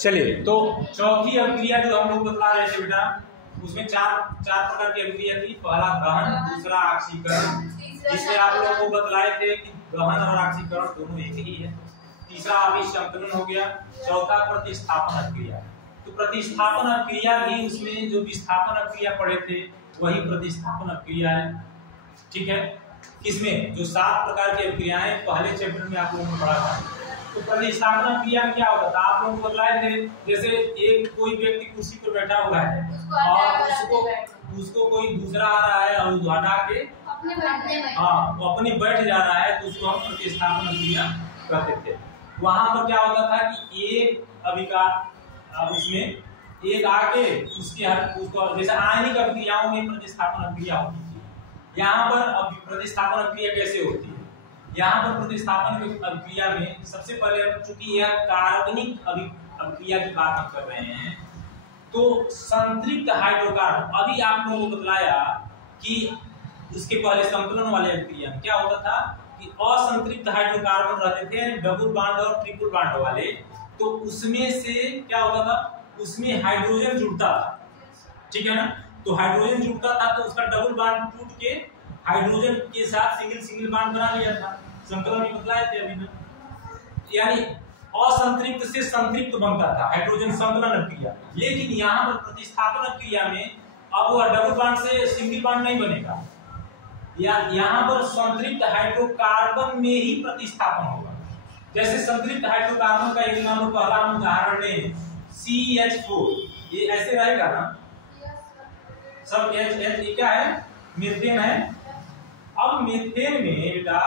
चलिए, तो चौथी अभिक्रिया जो हम लोग बतला रहे थे बेटा, उसमें चार प्रकार की अभिक्रिया थी। पहला दहन, दूसरा ऑक्सीकरण, जिसमें आप लोगों को बतलाए थे कि दहन और ऑक्सीकरण दोनों एक ही है। तीसरा अभिसंकलन हो गया। चौथा प्रतिस्थापन अभिक्रिया। तो प्रतिस्थापन अभिक्रिया भी उसमें जो विस्थापन अभिक्रिया पढ़े थे वही प्रतिस्थापन अभिक्रिया है। ठीक है, किसमें जो 7 प्रकार की अभिक्रियाएं पहले चैप्टर में आप लोगों ने पढ़ा था। तो प्रतिस्थापन अभिक्रिया में क्या होता था, आप लोगों को बतलाए थे, जैसे एक कोई व्यक्ति कुर्सी पर बैठा हुआ है और उसको कोई दूसरा आ रहा है और उसको हटा के वो अपने बैठ जा रहा है, तो उसको हम प्रतिस्थापन अभिक्रिया कहते थे। वहां पर क्या होता था कि एक अभिकार उसमें एक आके उसको जैसे आयनिक अभिक्रियाओं में प्रतिस्थापन अभिक्रिया होती थी। यहाँ पर प्रतिस्थापन अभिक्रिया कैसे होती है? यहाँ पर प्रतिस्थापन अभिक्रिया में सबसे पहले, चूंकि यह कार्बनिक अभिक्रिया की बात हम कर रहे हैं, तो संतृप्त हाइड्रोकार्बन, अभी आप लोगों को बतलाया कि उसके पहले संकलन वाले अभिक्रिया में क्या होता था कि असंतृप्त हाइड्रोकार्बन रहते थे, डबल बॉन्ड और ट्रिपल बॉन्ड वाले। तो उसमें से क्या होता था, उसमें हाइड्रोजन जुड़ता था। ठीक है ना, तो हाइड्रोजन जुड़ता था तो उसका डबल बॉन्ड टूट के हाइड्रोजन के साथ सिंगल बॉन्ड बना लिया था। संकलन में बतलाए थे अभी ना, यानी असंतृप्त से संतृप्त बनता था हाइड्रोजन संकलन अभिक्रिया। लेकिन यहाँ पर प्रतिस्थापन अभिक्रिया में अब वह डबल बॉन्ड से सिंगल बॉन्ड नहीं बनेगा, यहाँ पर संतृप्त हाइड्रोकार्बन में ही प्रतिस्थापन होगा। जैसे संतृप्त हाइड्रोकार्बन का एक नाम पहला उदाहरण है CH4, ये ऐसे रहेगा ना, सब H क्या है, मीथेन है। अब मीथेन में बेटा,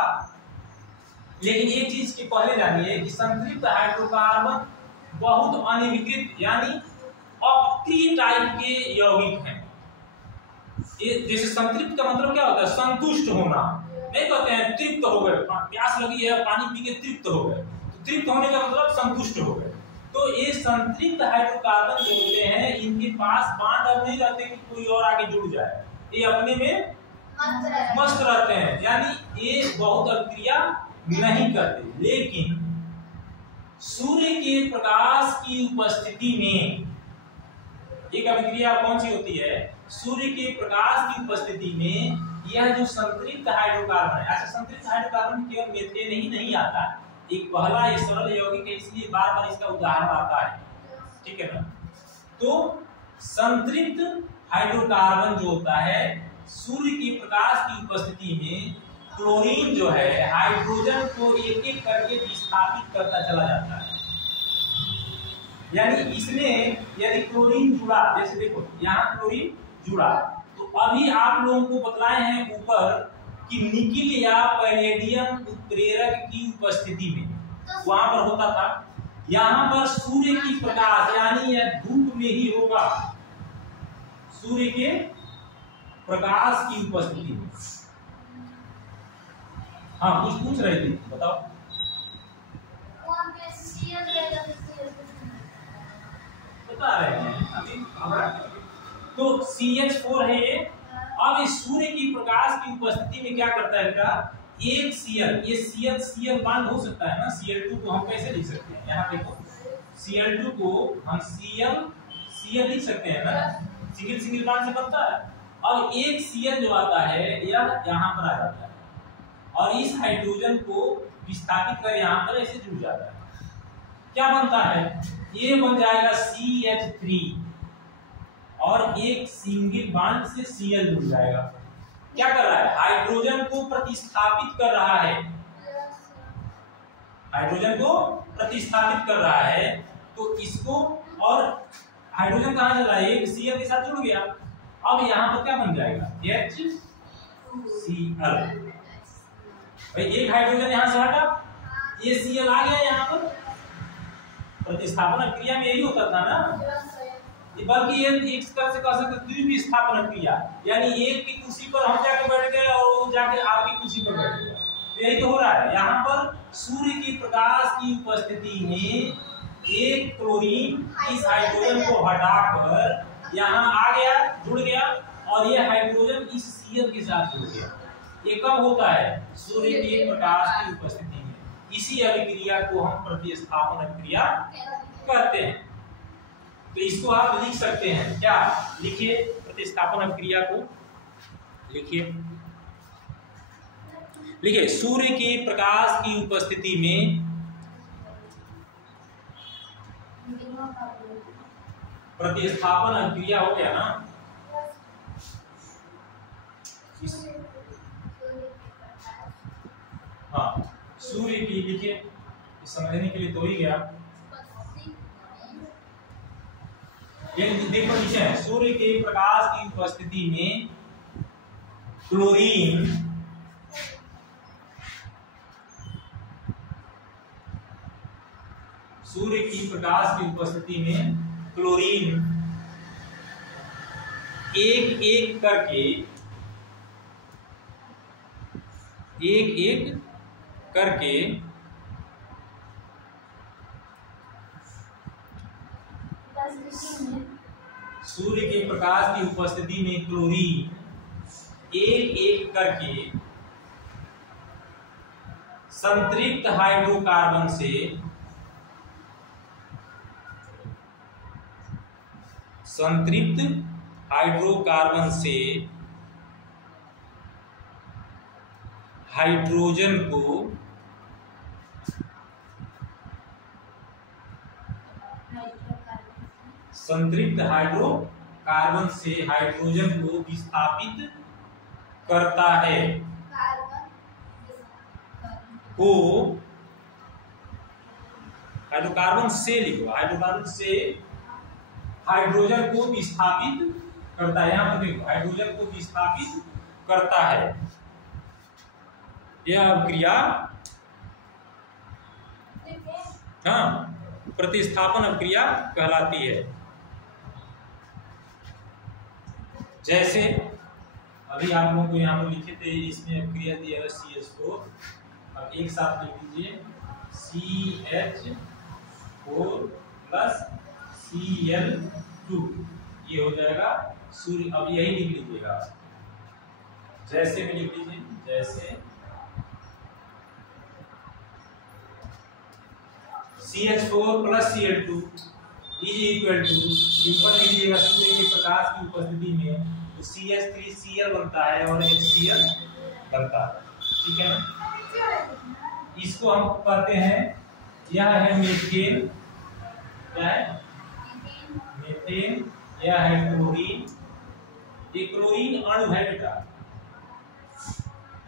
लेकिन एक चीज की पहले जानिए कि संतृप्त हाइड्रोकार्बन बहुत अनियमित यानी अक्रिय टाइप के यौगिक हैं। जैसे संतृप्त का मतलब क्या होता है, संतुष्ट होना। नहीं कहते हैं तृप्त हो गए, प्यास लगी है पानी पी के तृप्त हो गए, तो तृप्त होने का मतलब संतुष्ट हो गए। तो ये संतृप्त हाइड्रोकार्बन जो होते हैं, इनके पास बांड अब नहीं रहते कि कोई और आगे जुड़ जाए, ये अपने में मस्त रहते हैं, यानी ये बहुत अभिक्रिया नहीं करते। लेकिन सूर्य के प्रकाश की उपस्थिति में एक अभिक्रिया कौन सी होती है, सूर्य के प्रकाश की उपस्थिति में यह जो संतृप्त हाइड्रोकार्बन है, ऐसा संतृप्त हाइड्रोकार्बन केवल मीथेन ही नहीं आता है, एक पहला ये सरल यौगिक है, इसलिए बार बार इसका उदाहरण आता है। ठीक है ना, तो संतृप्त हाइड्रोकार्बन जो होता है, सूर्य के प्रकाश की उपस्थिति में क्लोरीन जो है हाइड्रोजन को एक एक करके विस्थापित करता चला जाता है। यानी इसमें यदि क्लोरीन जुड़ा, जैसे देखो यहाँ क्लोरीन जुड़ा, तो अभी आप लोगों को बतलाए हैं ऊपर कि निकिल या पैलेडियम उत्प्रेरक की उपस्थिति में वहां पर होता था। यहाँ पर सूर्य की प्रकाश यानी यह धूप में ही होगा, सूर्य के प्रकाश की उपस्थिति में। हाँ, कुछ पूछ रहे थे, बताओ। बता रहे हैं अभी। तो CH4 है ये। अब इस सूर्य की प्रकाश की उपस्थिति में क्या करता है बेटा, एक Cl, ये Cl बॉन्ड हो सकता है ना, Cl2 को हम कैसे लिख सकते हैं, यहाँ देखो Cl2 को हम Cl लिख सकते हैं ना, सिंगल बॉन्ड से बनता है। और एक Cl जो आता है यह यहाँ पर आ जाता है और इस हाइड्रोजन को विस्थापित कर यहाँ पर ऐसे जुड़ जाता है। क्या बनता है, ये बन जाएगा CH3 और एक सिंगल बॉन्ड से Cl जुड़ जाएगा। क्या कर रहा है, हाइड्रोजन को प्रतिस्थापित कर रहा है, हाइड्रोजन को प्रतिस्थापित कर रहा है। तो इसको, और हाइड्रोजन कहाँ चला है, एक Cl के साथ जुड़ गया। अब यहाँ पर क्या बन जाएगा, HCl। भाई एक हाइड्रोजन यहाँ से हटा, ये Cl आ गया यहाँ पर। प्रतिस्थापन क्रिया में यही होता था ना, बल्कि ये एक तरह से कह सकते द्विविस्थापन क्रिया, यानी एक की कुर्सी पर हम जाके बैठ गए और वो जाके आपकी कुर्सी पर बैठ गया। यही तो हो रहा है। यहाँ पर सूर्य की प्रकाश की उपस्थिति में एक क्लोरीन इस हाइड्रोजन को हटाकर यहाँ आ गया, जुड़ गया, और ये हाइड्रोजन इस Cl के साथ जुड़ गया। ये कब होता है, सूर्य के प्रकाश की उपस्थिति में। इसी अभिक्रिया को हम प्रतिस्थापन अभिक्रिया कहते हैं। तो इसको आप लिख सकते हैं क्या, लिखिए प्रतिस्थापन अभिक्रिया को लिखिए। लिखिए सूर्य के प्रकाश की उपस्थिति में प्रतिस्थापन अभिक्रिया हो गया ना, हाँ सूर्य की, लिखिए समझने के लिए तो ही गया, ये देखो नीचे है, सूर्य के प्रकाश की उपस्थिति में क्लोरीन सूर्य की प्रकाश की उपस्थिति में क्लोरीन एक एक करके सूर्य के प्रकाश की उपस्थिति में क्लोरीन एक एक करके संतृप्त हाइड्रोकार्बन से हाइड्रोजन को विस्थापित करता है, हाइड्रोकार्बन से लिखो, हाइड्रोकार्बन से हाइड्रोजन को विस्थापित करता है, यहाँ पर देखो हाइड्रोजन को विस्थापित करता है। यह अभिक्रिया हाँ प्रतिस्थापन अभिक्रिया कहलाती है। जैसे अभी आप लोगों को यहाँ पर लिखे थे, इसमें अभिक्रिया दी है CH4, अब एक साथ लिख दीजिए CH4 प्लस Cl2, ये हो जाएगा सूर्य। अब यही लिख लीजिएगा, जैसे में लिख लीजिए, जैसे CH4 plus Cl2 is equal to, ऊपर लीजिएगा सूर्य के प्रकाश की उपस्थिति में तो CH3Cl बनता है और HCl बनता है, ठीक है ना। इसको हम कहते हैं, यह है मीथेन, क्या है मीथेन, यह है क्लोरीन, ये क्लोरीन अणु है बेटा,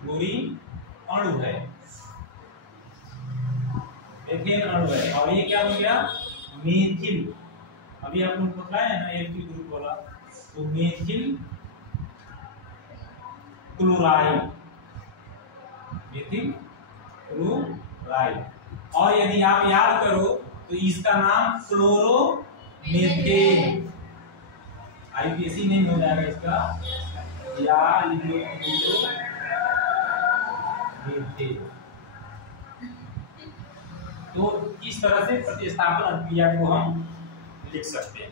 क्लोरीन अणु है, मीथेन अणु है, और ये क्या हो गया मेथिल। अभी आप लोग बताए हैं ना एल्किल ग्रुप वाला, तो मेथिल क्लोराइड, मेथिल क्लोराइड। और यदि आप याद करो तो इसका नाम फ्लोरोमीथेन, आईपीएसी नहीं हो जाएगा इसका, या मीथेन। तो इस तरह से प्रतिस्थापन अभिक्रिया को हम लिख सकते हैं।